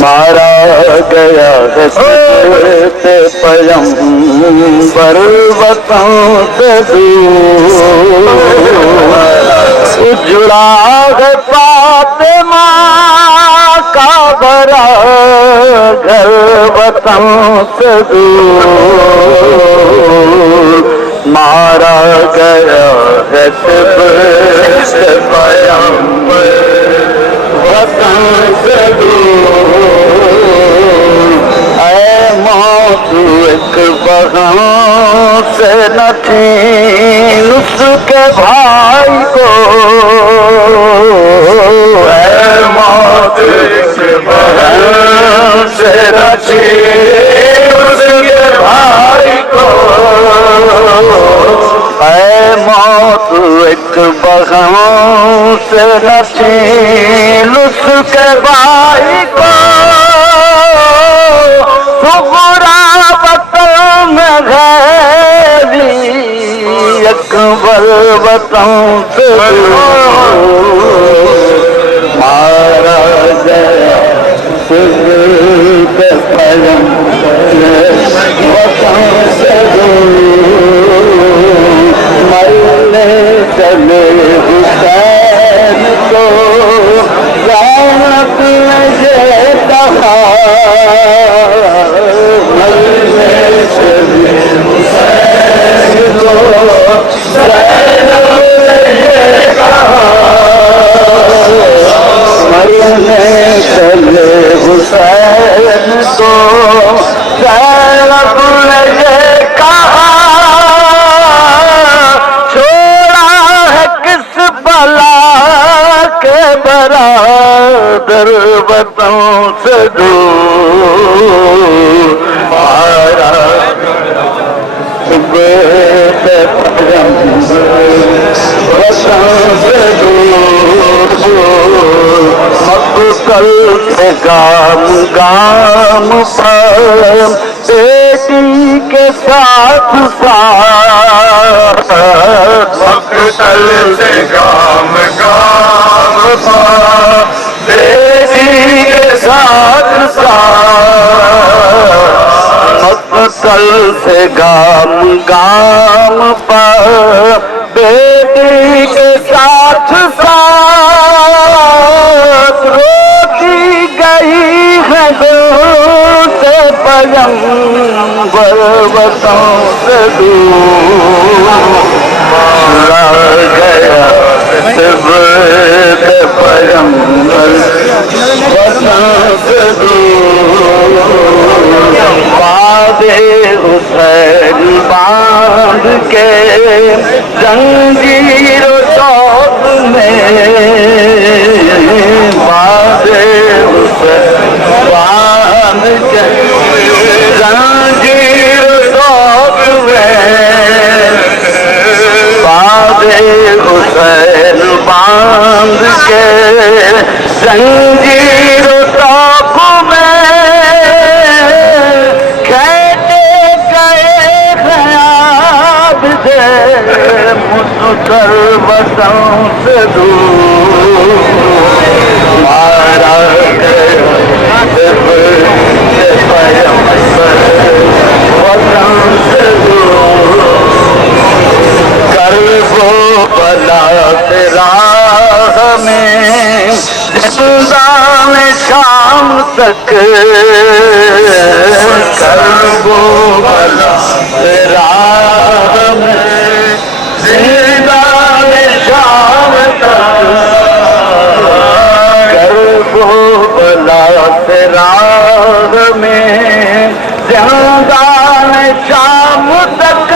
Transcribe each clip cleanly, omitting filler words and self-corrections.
مارا گیا ہے سے پیغمبر وطن سے دور، اجڑا ہے فاطمہ کا بڑا گھر وطن سے دور، مارا گیا ہے سے پیغمبر وطن سے دور، اے موت ایک بغم سے نہ چھین اس کے بھائی کو، اے موت ایک بغم سے نہ چھین اس کے بھائی کو، اے موت ایک بغم سے نہ چھین اس کے بھائی کو، صغرا وطن میں غیری اکبر وطن سے مارا گیا کے پیغمبر وطن سے مرنے چلے حسین کو زینب نے یہ کہا، مرنے چلے حسین کو زینب نے یہ کہا، مرنے چلے حسین کو زینب نے یہ کہا، چھوڑا ہے کس بلا کے برادر وطن سے دور، مارا بیت پیغمبر وطن سے دور، مقتل سے گام گام پر بیٹی کے ساتھ ساتھ، مقتل سے گام گام پر بیٹی کے ساتھ ساتھ، مقتل سے گام گام پر بیٹی کے ساتھ ساتھ، روتی گئی ہے دل سے پیغمبر وطن سے دور، مارا گیا پیغمبر وطن سے دور، باد حسین باندھ کے زنجیر و شوق میں، باد حسین باندھ کے زنجیر و شوق میں، باد حسین باندھ کے زنجیر و شوق میں، کہتے گئے خیاب سے مسکر وطن سے دور، مارا گیا پیغمبر وطن سے دور، کرب و بلا کے راہ میں زندان شام تک، کرب و بلا کے راہ میں زندان شام تک، کرب و بلا کے راہ میں زندان شام تک،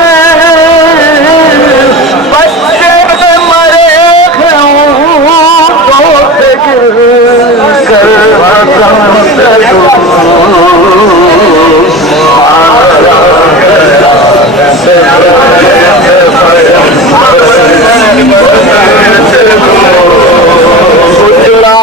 بچے مرے اونٹوں سے گر کر وطن سے دور، مارا گیا اجڑا